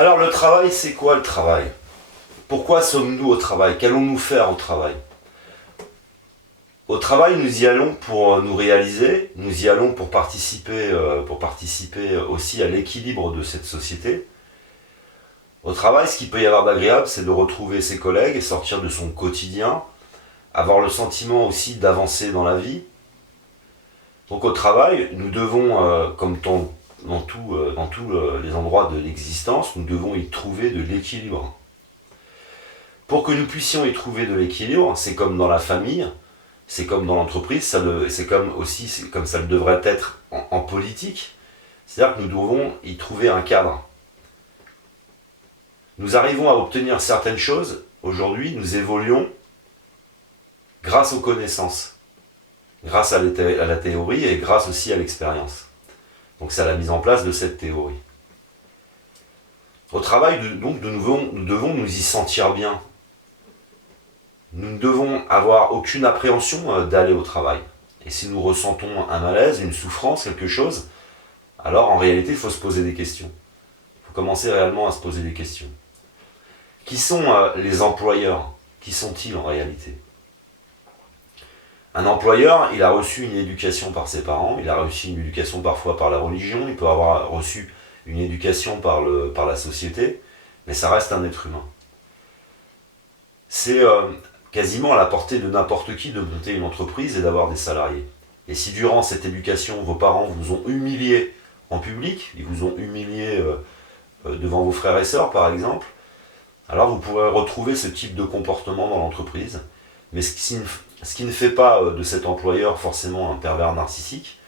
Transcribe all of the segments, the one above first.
Alors le travail, c'est quoi le travail? Pourquoi sommes-nous au travail? Qu'allons-nous faire au travail? Au travail, nous y allons pour nous réaliser, nous y allons pour participer aussi à l'équilibre de cette société. Au travail, ce qu'il peut y avoir d'agréable, c'est de retrouver ses collègues et sortir de son quotidien, avoir le sentiment aussi d'avancer dans la vie. Donc au travail, nous devons, dans tous les endroits de l'existence, nous devons y trouver de l'équilibre. Pour que nous puissions y trouver de l'équilibre, c'est comme dans la famille, c'est comme dans l'entreprise, c'est comme ça le devrait être en politique. C'est-à-dire que nous devons y trouver un cadre. Nous arrivons à obtenir certaines choses. Aujourd'hui, nous évoluons grâce aux connaissances, grâce à la théorie et grâce aussi à l'expérience. Donc c'est à la mise en place de cette théorie. Au travail, donc, nous devons nous y sentir bien. Nous ne devons avoir aucune appréhension d'aller au travail. Et si nous ressentons un malaise, une souffrance, quelque chose, alors en réalité, il faut se poser des questions. Il faut commencer réellement à se poser des questions. Qui sont les employeurs? Qui sont-ils en réalité? Un employeur, il a reçu une éducation par ses parents, il a reçu une éducation parfois par la religion, il peut avoir reçu une éducation par la société, mais ça reste un être humain. C'est quasiment à la portée de n'importe qui de monter une entreprise et d'avoir des salariés. Et si durant cette éducation, vos parents vous ont humilié en public, ils vous ont humilié devant vos frères et sœurs par exemple, alors vous pourrez retrouver ce type de comportement dans l'entreprise. Mais ce qui ne fait pas de cet employeur forcément un pervers narcissique.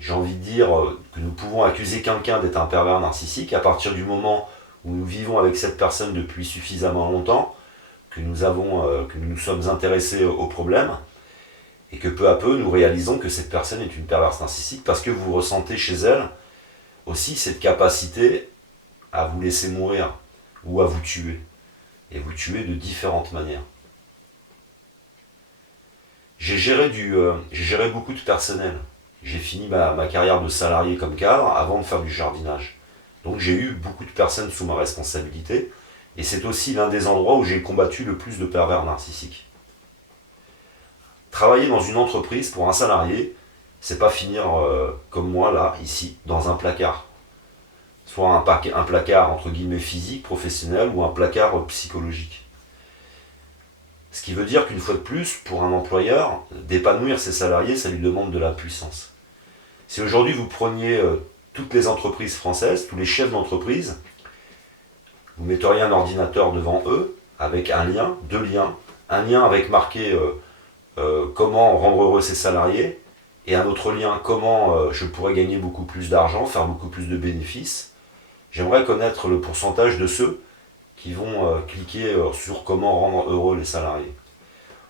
J'ai envie de dire que nous pouvons accuser quelqu'un d'être un pervers narcissique à partir du moment où nous vivons avec cette personne depuis suffisamment longtemps, que nous nous sommes intéressés au problème, et que peu à peu nous réalisons que cette personne est une perverse narcissique parce que vous ressentez chez elle aussi cette capacité à vous laisser mourir ou à vous tuer, et vous tuer de différentes manières. J'ai géré beaucoup de personnel. J'ai fini ma carrière de salarié comme cadre avant de faire du jardinage. Donc j'ai eu beaucoup de personnes sous ma responsabilité, et c'est aussi l'un des endroits où j'ai combattu le plus de pervers narcissiques. Travailler dans une entreprise pour un salarié, c'est pas finir comme moi là, ici, dans un placard. Soit un placard entre guillemets physique, professionnel, ou un placard psychologique. Ce qui veut dire qu'une fois de plus, pour un employeur, d'épanouir ses salariés, ça lui demande de la puissance. Si aujourd'hui vous preniez toutes les entreprises françaises, tous les chefs d'entreprise, vous metteriez un ordinateur devant eux, avec un lien, deux liens, un lien avec marqué comment rendre heureux ses salariés, et un autre lien, comment je pourrais gagner beaucoup plus d'argent, faire beaucoup plus de bénéfices. J'aimerais connaître le pourcentage de ceux qui vont cliquer sur comment rendre heureux les salariés.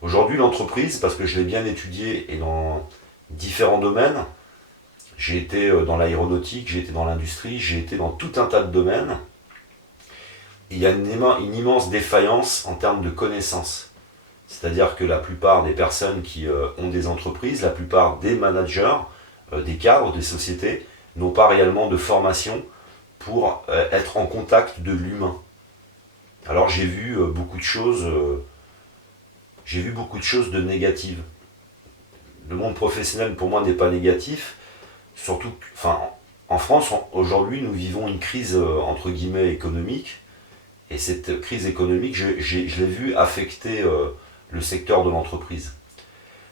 Aujourd'hui, l'entreprise, parce que je l'ai bien étudié et dans différents domaines, j'ai été dans l'aéronautique, j'ai été dans l'industrie, j'ai été dans tout un tas de domaines, et il y a une immense défaillance en termes de connaissances. C'est-à-dire que la plupart des personnes qui ont des entreprises, la plupart des managers, des cadres, des sociétés, n'ont pas réellement de formation pour être en contact de l'humain. Alors j'ai vu beaucoup de choses de négatives. Le monde professionnel pour moi n'est pas négatif, surtout, en France aujourd'hui nous vivons une crise entre guillemets économique, et cette crise économique je l'ai vu affecter le secteur de l'entreprise.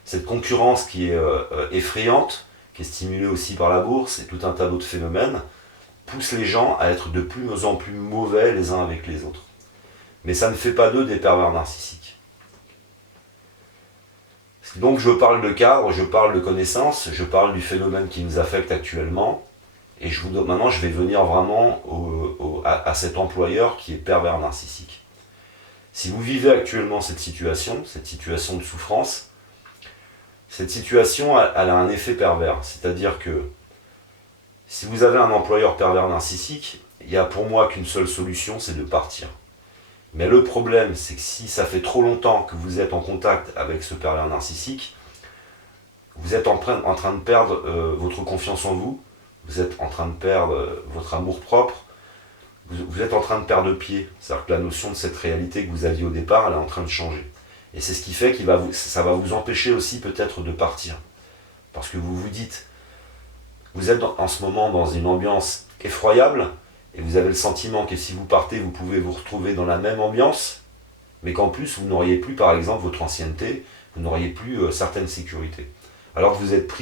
Cette concurrence qui est effrayante, qui est stimulée aussi par la bourse et tout un tas d'autres phénomènes, pousse les gens à être de plus en plus mauvais les uns avec les autres. Mais ça ne fait pas d'eux des pervers narcissiques. Donc je parle de cadre, je parle de connaissances, je parle du phénomène qui nous affecte actuellement, et maintenant je vais venir vraiment à cet employeur qui est pervers narcissique. Si vous vivez actuellement cette situation de souffrance, cette situation elle a un effet pervers, c'est-à-dire que si vous avez un employeur pervers narcissique, il n'y a pour moi qu'une seule solution, c'est de partir. Mais le problème, c'est que si ça fait trop longtemps que vous êtes en contact avec ce pervers narcissique, vous êtes en train de perdre votre confiance en vous, vous êtes en train de perdre votre amour-propre, vous êtes en train de perdre pied. C'est-à-dire que la notion de cette réalité que vous aviez au départ, elle est en train de changer. Et c'est ce qui fait que ça va vous empêcher aussi peut-être de partir. Parce que vous vous dites, vous êtes en ce moment dans une ambiance effroyable, et vous avez le sentiment que si vous partez, vous pouvez vous retrouver dans la même ambiance, mais qu'en plus, vous n'auriez plus, par exemple, votre ancienneté, vous n'auriez plus certaines sécurités. Alors que vous êtes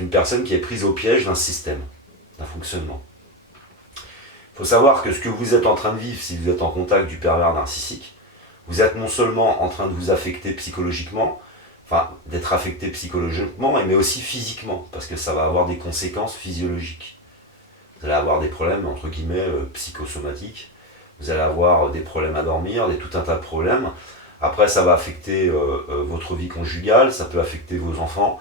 une personne qui est prise au piège d'un système, d'un fonctionnement. Il faut savoir que ce que vous êtes en train de vivre, si vous êtes en contact du pervers narcissique, vous êtes non seulement en train de vous affecter psychologiquement, enfin d'être affecté psychologiquement, mais aussi physiquement, parce que ça va avoir des conséquences physiologiques. Vous allez avoir des problèmes, entre guillemets, psychosomatiques, vous allez avoir des problèmes à dormir, tout un tas de problèmes. Après, ça va affecter votre vie conjugale, ça peut affecter vos enfants,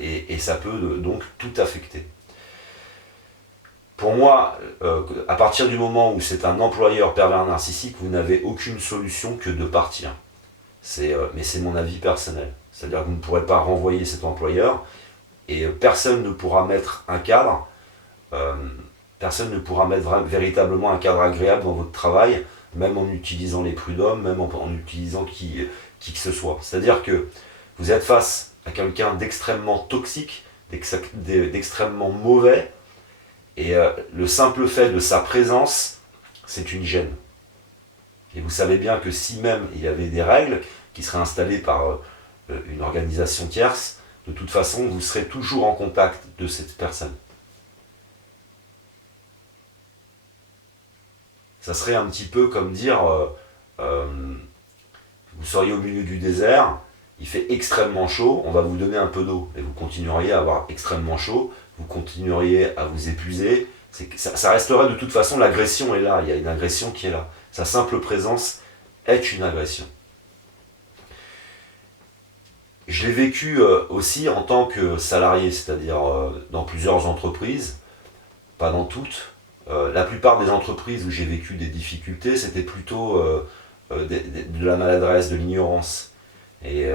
et ça peut donc tout affecter. Pour moi, à partir du moment où c'est un employeur pervers narcissique, vous n'avez aucune solution que de partir. Mais c'est mon avis personnel. C'est-à-dire que vous ne pourrez pas renvoyer cet employeur, et personne ne pourra mettre un cadre, personne ne pourra mettre véritablement un cadre agréable dans votre travail, même en utilisant les prud'hommes, même en utilisant qui que ce soit. C'est-à-dire que vous êtes face à quelqu'un d'extrêmement toxique, d'extrêmement mauvais, et le simple fait de sa présence, c'est une gêne. Et vous savez bien que si même il y avait des règles qui seraient installées par une organisation tierce, de toute façon, vous serez toujours en contact de cette personne. Ça serait un petit peu comme dire, vous seriez au milieu du désert, il fait extrêmement chaud, on va vous donner un peu d'eau, et vous continueriez à avoir extrêmement chaud, vous continueriez à vous épuiser, ça resterait de toute façon, l'agression est là, il y a une agression qui est là. Sa simple présence est une agression. Je l'ai vécu aussi en tant que salarié, c'est-à-dire dans plusieurs entreprises, pas dans toutes. La plupart des entreprises où j'ai vécu des difficultés, c'était plutôt de la maladresse, de l'ignorance, et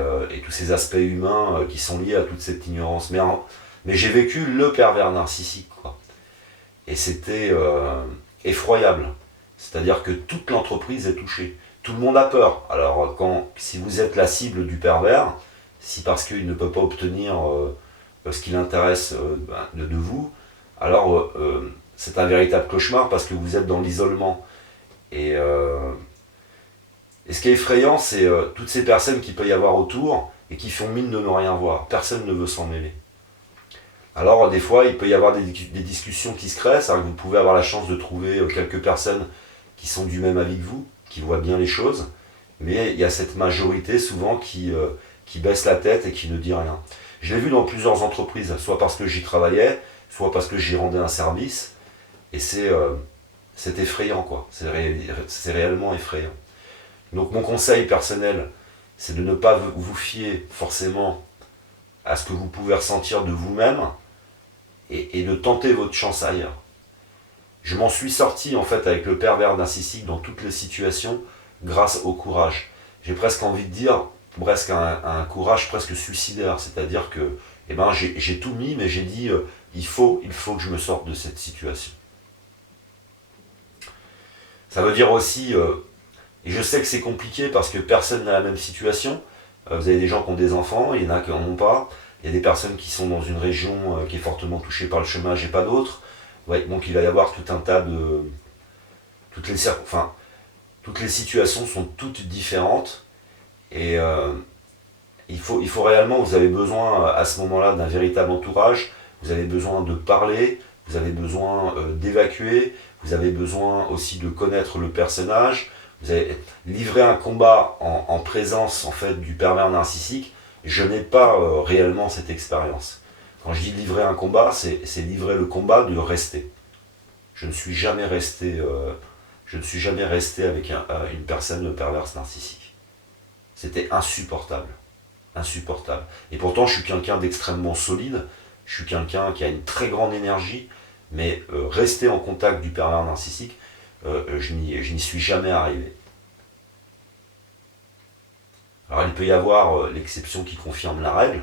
tous ces aspects humains qui sont liés à toute cette ignorance. Mais j'ai vécu le pervers narcissique, quoi. Et c'était effroyable. C'est-à-dire que toute l'entreprise est touchée. Tout le monde a peur. Alors, si vous êtes la cible du pervers, si parce qu'il ne peut pas obtenir ce qui l'intéresse de vous, alors c'est un véritable cauchemar parce que vous êtes dans l'isolement. Et ce qui est effrayant, c'est toutes ces personnes qu'il peut y avoir autour et qui font mine de ne rien voir. Personne ne veut s'en mêler. Alors des fois, il peut y avoir des discussions qui se créent, c'est-à-dire que vous pouvez avoir la chance de trouver quelques personnes qui sont du même avis que vous, qui voient bien les choses, mais il y a cette majorité souvent qui baisse la tête et qui ne dit rien. Je l'ai vu dans plusieurs entreprises, soit parce que j'y travaillais, soit parce que j'y rendais un service, et c'est effrayant, quoi. C'est réellement effrayant. Donc mon conseil personnel, c'est de ne pas vous fier forcément à ce que vous pouvez ressentir de vous-même, et de tenter votre chance ailleurs. Je m'en suis sorti en fait avec le pervers narcissique dans toutes les situations grâce au courage. J'ai presque envie de dire, presque un courage presque suicidaire, c'est-à-dire que j'ai tout mis, mais j'ai dit il faut que je me sorte de cette situation. Ça veut dire aussi, et je sais que c'est compliqué parce que personne n'a la même situation, vous avez des gens qui ont des enfants, il y en a qui n'en ont pas, il y a des personnes qui sont dans une région qui est fortement touchée par le chômage et pas d'autres. Ouais, donc il va y avoir tout un tas de... Toutes les situations sont toutes différentes, et il faut réellement, vous avez besoin à ce moment-là d'un véritable entourage, vous avez besoin de parler, vous avez besoin d'évacuer, vous avez besoin aussi de connaître le personnage, vous avez livré un combat en présence en fait du pervers narcissique. Je n'ai pas réellement cette expérience. Quand je dis livrer un combat, c'est livrer le combat de rester. Je ne suis jamais resté avec une personne perverse narcissique. C'était insupportable. Insupportable. Et pourtant, je suis quelqu'un d'extrêmement solide, je suis quelqu'un qui a une très grande énergie, mais rester en contact du pervers narcissique, je n'y suis jamais arrivé. Alors il peut y avoir l'exception qui confirme la règle,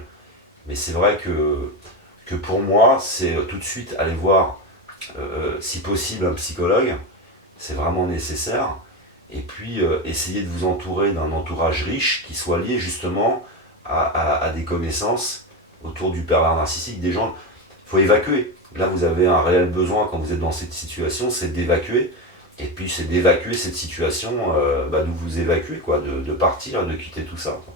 mais c'est vrai que pour moi, c'est tout de suite aller voir, si possible, un psychologue, c'est vraiment nécessaire. Et puis, essayez de vous entourer d'un entourage riche qui soit lié justement à des connaissances autour du pervers narcissique. Des gens, il faut évacuer. Là, vous avez un réel besoin quand vous êtes dans cette situation, c'est d'évacuer. Et puis, c'est d'évacuer cette situation, de vous évacuer, quoi, de partir, de quitter tout ça, quoi.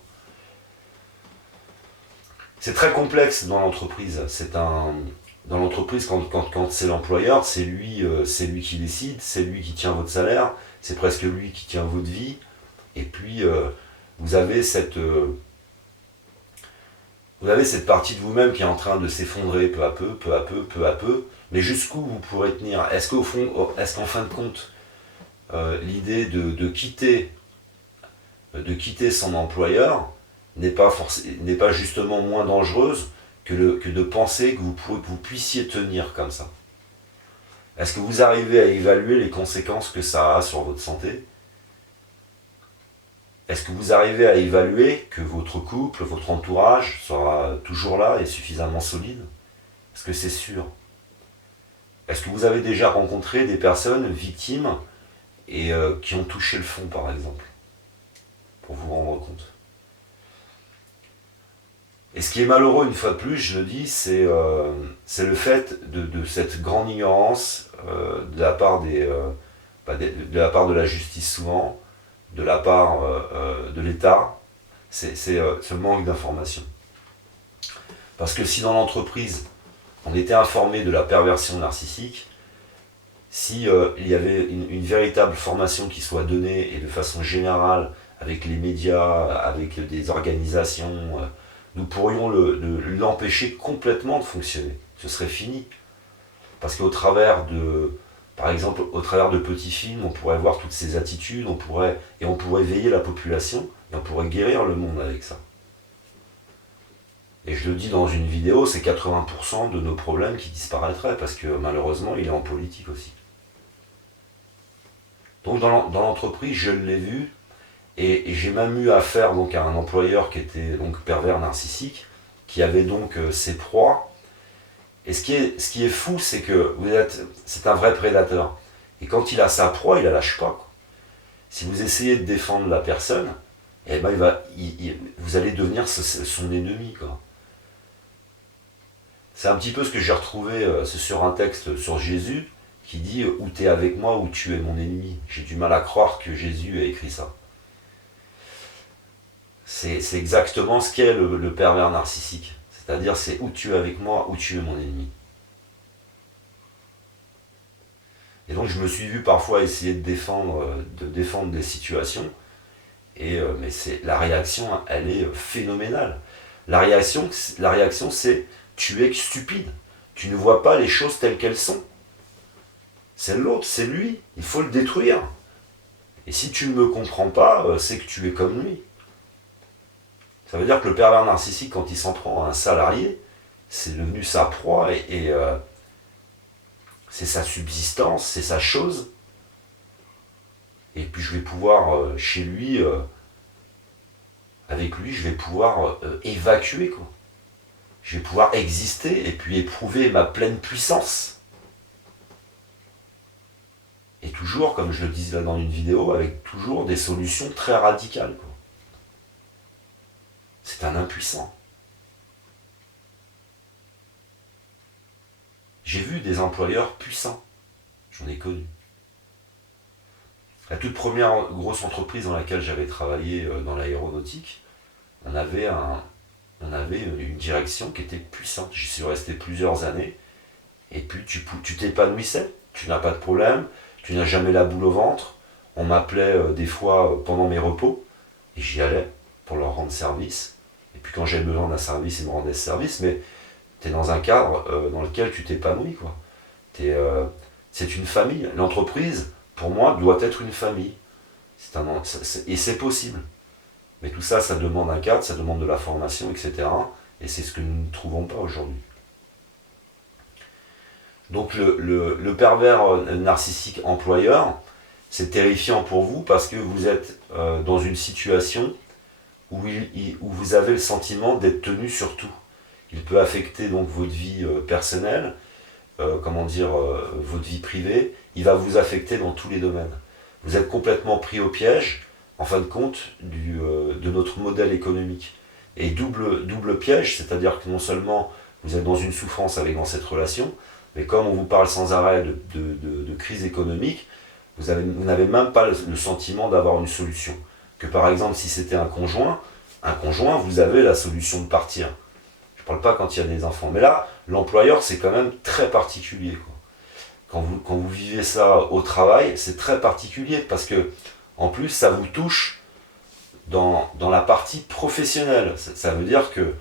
C'est très complexe dans l'entreprise. Dans l'entreprise, quand c'est l'employeur, c'est lui qui décide, c'est lui qui tient votre salaire, c'est presque lui qui tient votre vie. Et puis, vous avez cette partie de vous-même qui est en train de s'effondrer peu à peu, peu à peu, peu à peu. Mais jusqu'où vous pourrez tenir? Est-ce qu'en fin de compte, l'idée de quitter son employeur n'est pas justement moins dangereuse que de penser que vous puissiez tenir comme ça? Est-ce que vous arrivez à évaluer les conséquences que ça a sur votre santé? Est-ce que vous arrivez à évaluer que votre couple, votre entourage sera toujours là et suffisamment solide? Est-ce que c'est sûr? Est-ce que vous avez déjà rencontré des personnes victimes et qui ont touché le fond, par exemple, pour vous rendre compte? Et ce qui est malheureux, une fois de plus, je le dis, c'est le fait de cette grande ignorance de la part de la part de la justice souvent, de la part de l'État, c'est ce manque d'information. Parce que si dans l'entreprise, on était informé de la perversion narcissique, si il y avait une véritable formation qui soit donnée, et de façon générale, avec les médias, avec des organisations, nous pourrions l'empêcher complètement de fonctionner. Ce serait fini. Parce qu'au travers par exemple, au travers de petits films, on pourrait voir toutes ces attitudes, on pourrait éveiller la population, et on pourrait guérir le monde avec ça. Et je le dis dans une vidéo, c'est 80% de nos problèmes qui disparaîtraient, parce que malheureusement, il est en politique aussi. Donc dans l'entreprise, je l'ai vu, et j'ai même eu affaire donc, à un employeur qui était donc pervers narcissique, qui avait donc ses proies. Et ce qui est fou, c'est que c'est un vrai prédateur. Et quand il a sa proie, il la lâche pas, quoi. Si vous essayez de défendre la personne, eh ben vous allez devenir son ennemi, quoi. C'est un petit peu ce que j'ai retrouvé sur un texte sur Jésus qui dit « Ou tu es avec moi ou tu es mon ennemi ». J'ai du mal à croire que Jésus ait écrit ça. C'est exactement ce qu'est le pervers narcissique. C'est-à-dire c'est ou tu es avec moi ou tu es mon ennemi. Et donc je me suis vu parfois essayer de défendre des situations, mais la réaction, elle est phénoménale. La réaction c'est tu es stupide, tu ne vois pas les choses telles qu'elles sont. C'est l'autre, c'est lui, il faut le détruire. Et si tu ne me comprends pas, c'est que tu es comme lui. Ça veut dire que le pervers narcissique, quand il s'en prend à un salarié, c'est devenu sa proie et c'est sa subsistance, c'est sa chose. Et puis je vais pouvoir, chez lui, avec lui, je vais pouvoir évacuer, quoi. Je vais pouvoir exister et puis éprouver ma pleine puissance. Et toujours, comme je le disais là dans une vidéo, avec toujours des solutions très radicales, quoi. C'est un impuissant. J'ai vu des employeurs puissants. J'en ai connu. La toute première grosse entreprise dans laquelle j'avais travaillé dans l'aéronautique, on avait une direction qui était puissante. J'y suis resté plusieurs années. Et puis tu t'épanouissais, tu n'as pas de problème, tu n'as jamais la boule au ventre. On m'appelait des fois pendant mes repos, et j'y allais pour leur rendre service. Et puis quand j'avais besoin d'un service, ils me rendaient ce service, mais tu es dans un cadre dans lequel tu t'épanouis, quoi. C'est une famille. L'entreprise, pour moi, doit être une famille. Et c'est possible. Mais tout ça, ça demande un cadre, ça demande de la formation, etc. Et c'est ce que nous ne trouvons pas aujourd'hui. Donc le pervers narcissique employeur, c'est terrifiant pour vous parce que vous êtes dans une situation où vous avez le sentiment d'être tenu sur tout. Il peut affecter donc votre vie personnelle, votre vie privée, il va vous affecter dans tous les domaines. Vous êtes complètement pris au piège, en fin de compte, de notre modèle économique. Et double piège, c'est-à-dire que non seulement vous êtes dans une souffrance dans cette relation, mais comme on vous parle sans arrêt de crise économique, vous n'avez même pas le sentiment d'avoir une solution. Que par exemple, si c'était un conjoint, vous avez la solution de partir. Je ne parle pas quand il y a des enfants. Mais là, l'employeur, c'est quand même très particulier, quoi. Quand vous vivez ça au travail, c'est très particulier parce que, en plus, ça vous touche dans la partie professionnelle. Ça veut dire que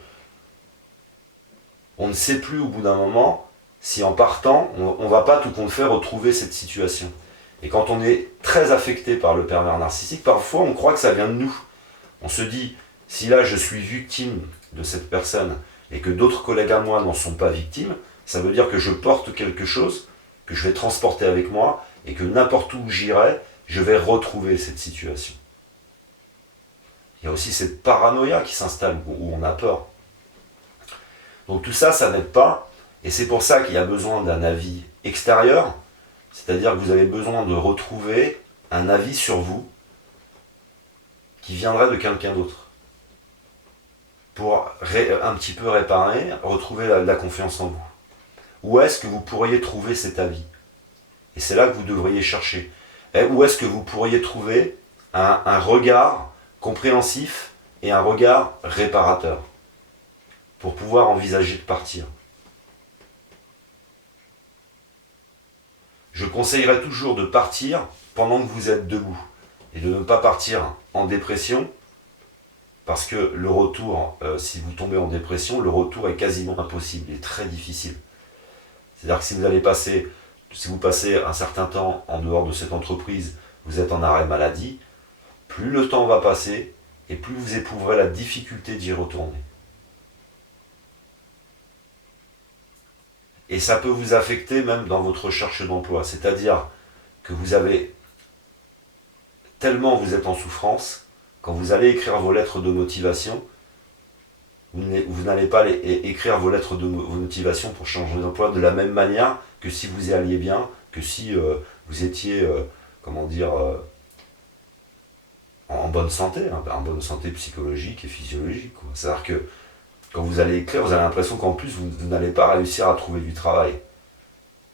on ne sait plus au bout d'un moment si en partant, on ne va pas tout compte fait retrouver cette situation. Et quand on est très affecté par le pervers narcissique, parfois on croit que ça vient de nous. On se dit, si là je suis victime de cette personne et que d'autres collègues à moi n'en sont pas victimes, ça veut dire que je porte quelque chose que je vais transporter avec moi et que n'importe où j'irai, je vais retrouver cette situation. Il y a aussi cette paranoïa qui s'installe, où on a peur. Donc tout ça, ça n'aide pas, et c'est pour ça qu'il y a besoin d'un avis extérieur, c'est-à-dire que vous avez besoin de retrouver un avis sur vous qui viendrait de quelqu'un d'autre, pour un petit peu réparer, retrouver la confiance en vous. Où est-ce que vous pourriez trouver cet avis? Et c'est là que vous devriez chercher. Et où est-ce que vous pourriez trouver un regard compréhensif et un regard réparateur pour pouvoir envisager de partir? Je conseillerais toujours de partir pendant que vous êtes debout et de ne pas partir en dépression, parce que le retour, si vous tombez en dépression, le retour est quasiment impossible et très difficile. C'est-à-dire que si vous passez un certain temps en dehors de cette entreprise, vous êtes en arrêt maladie, plus le temps va passer et plus vous éprouverez la difficulté d'y retourner. Et ça peut vous affecter même dans votre recherche d'emploi, c'est-à-dire que tellement vous êtes en souffrance, quand vous allez écrire vos lettres de motivation, vous n'allez pas écrire vos lettres de motivation pour changer d'emploi de la même manière que si vous y alliez bien, que si vous étiez, en bonne santé, hein, en bonne santé psychologique et physiologique, quoi. C'est-à-dire que quand vous allez écrire, vous avez l'impression qu'en plus vous n'allez pas réussir à trouver du travail.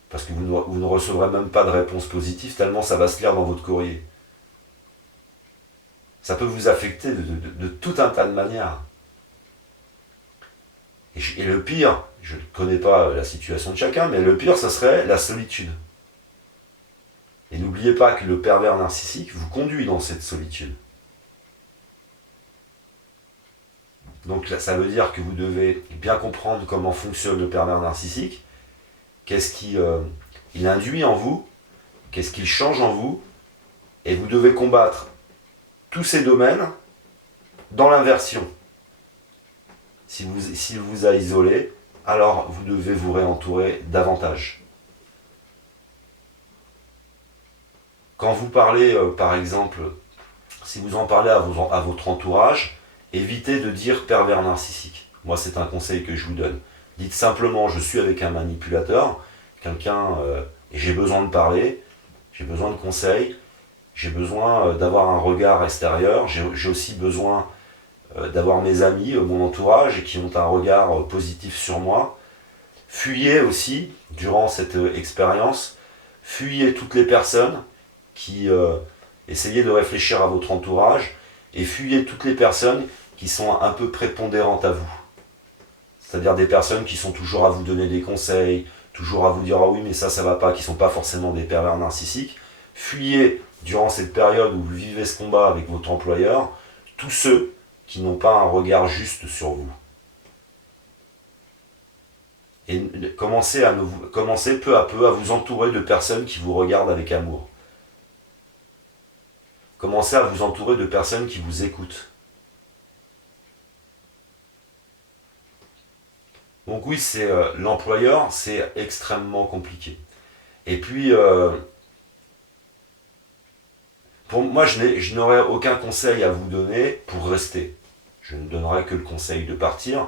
Parce que vous ne recevrez même pas de réponse positive, tellement ça va se lire dans votre courrier. Ça peut vous affecter de tout un tas de manières. Et le pire, je ne connais pas la situation de chacun, mais le pire, ça serait la solitude. Et n'oubliez pas que le pervers narcissique vous conduit dans cette solitude. Donc là, ça veut dire que vous devez bien comprendre comment fonctionne le pervers narcissique, qu'est-ce qu'il induit en vous, qu'est-ce qu'il change en vous, et vous devez combattre tous ces domaines dans l'inversion. S'il vous a isolé, alors vous devez vous réentourer davantage. Quand vous parlez, par exemple, si vous en parlez à votre entourage, évitez de dire pervers narcissique. Moi, c'est un conseil que je vous donne. Dites simplement, je suis avec un manipulateur, et j'ai besoin de parler, j'ai besoin de conseils, j'ai besoin d'avoir un regard extérieur, j'ai aussi besoin d'avoir mes amis, mon entourage, qui ont un regard positif sur moi. Fuyez aussi, durant cette expérience, fuyez toutes les personnes qui essayez de réfléchir à votre entourage, et fuyez toutes les personnes qui sont un peu prépondérantes à vous. C'est-à-dire des personnes qui sont toujours à vous donner des conseils, toujours à vous dire « Ah oui, mais ça va pas », qui ne sont pas forcément des pervers narcissiques. Fuyez, durant cette période où vous vivez ce combat avec votre employeur, tous ceux qui n'ont pas un regard juste sur vous. Et commencez peu à peu à vous entourer de personnes qui vous regardent avec amour. Commencez à vous entourer de personnes qui vous écoutent. Donc oui, l'employeur, c'est extrêmement compliqué. Et puis, pour moi, je n'aurais aucun conseil à vous donner pour rester. Je ne donnerai que le conseil de partir.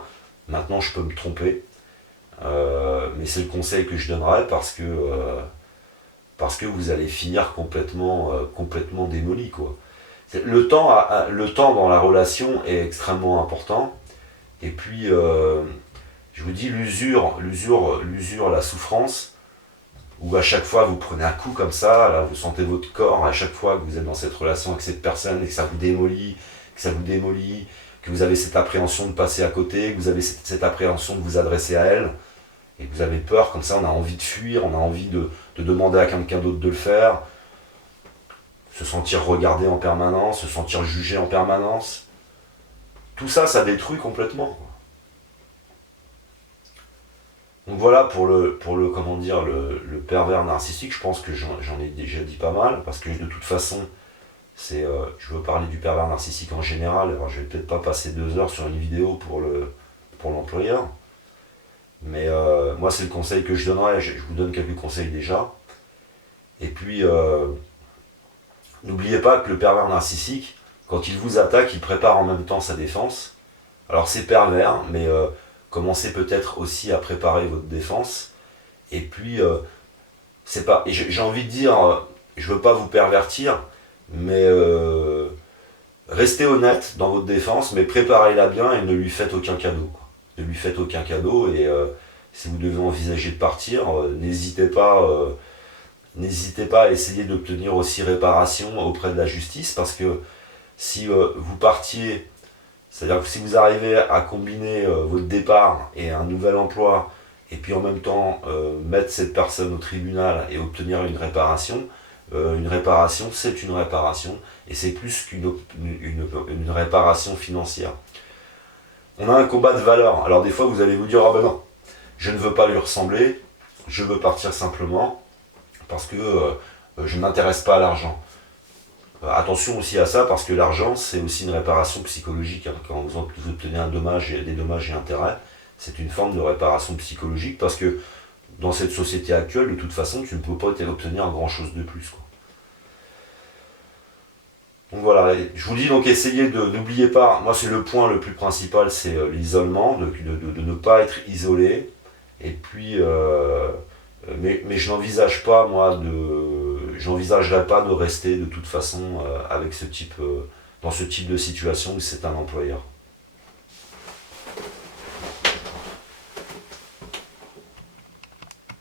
Maintenant, je peux me tromper. Mais c'est le conseil que je donnerais parce que vous allez finir complètement démoli, quoi. Le temps dans la relation est extrêmement important. Et puis, je vous dis, l'usure, la souffrance, où à chaque fois vous prenez un coup comme ça, là, vous sentez votre corps, à chaque fois que vous êtes dans cette relation avec cette personne et que ça vous démolit, que vous avez cette appréhension de passer à côté, que vous avez cette appréhension de vous adresser à elle, et que vous avez peur, comme ça on a envie de fuir, on a envie de demander à quelqu'un d'autre de le faire, se sentir regardé en permanence, se sentir jugé en permanence. Tout ça, ça détruit complètement. Donc voilà comment dire, le pervers narcissique. Je pense que j'en ai déjà dit pas mal, parce que de toute façon, je veux parler du pervers narcissique en général. Alors je vais peut-être pas passer 2 heures sur une vidéo pour l'employeur, mais moi c'est le conseil que je donnerais. Je vous donne quelques conseils déjà. Et puis n'oubliez pas que le pervers narcissique, quand il vous attaque, il prépare en même temps sa défense. Alors c'est pervers, mais commencez peut-être aussi à préparer votre défense. Et puis, c'est pas. J'ai envie de dire, je veux pas vous pervertir, mais restez honnête dans votre défense, mais préparez-la bien et ne lui faites aucun cadeau, quoi. Ne lui faites aucun cadeau, et si vous devez envisager de partir, n'hésitez pas à essayer d'obtenir aussi réparation auprès de la justice, parce que si vous partiez, c'est-à-dire que si vous arrivez à combiner votre départ et un nouvel emploi, et puis en même temps mettre cette personne au tribunal et obtenir une réparation c'est une réparation, et c'est plus qu'une réparation financière. On a un combat de valeurs. Alors des fois vous allez vous dire, ah ben non, je ne veux pas lui ressembler, je veux partir simplement, parce que je ne m'intéresse pas à l'argent. Attention aussi à ça, parce que l'argent, c'est aussi une réparation psychologique, hein. Quand vous obtenez des dommages et intérêts, c'est une forme de réparation psychologique, parce que dans cette société actuelle, de toute façon, tu ne peux pas obtenir grand chose de plus, quoi. Donc voilà, je vous dis, donc n'oubliez pas, moi c'est le point le plus principal, c'est l'isolement, de ne pas être isolé, et puis, mais je n'envisage pas, j'envisagerais pas de rester de toute façon avec dans ce type de situation où c'est un employeur.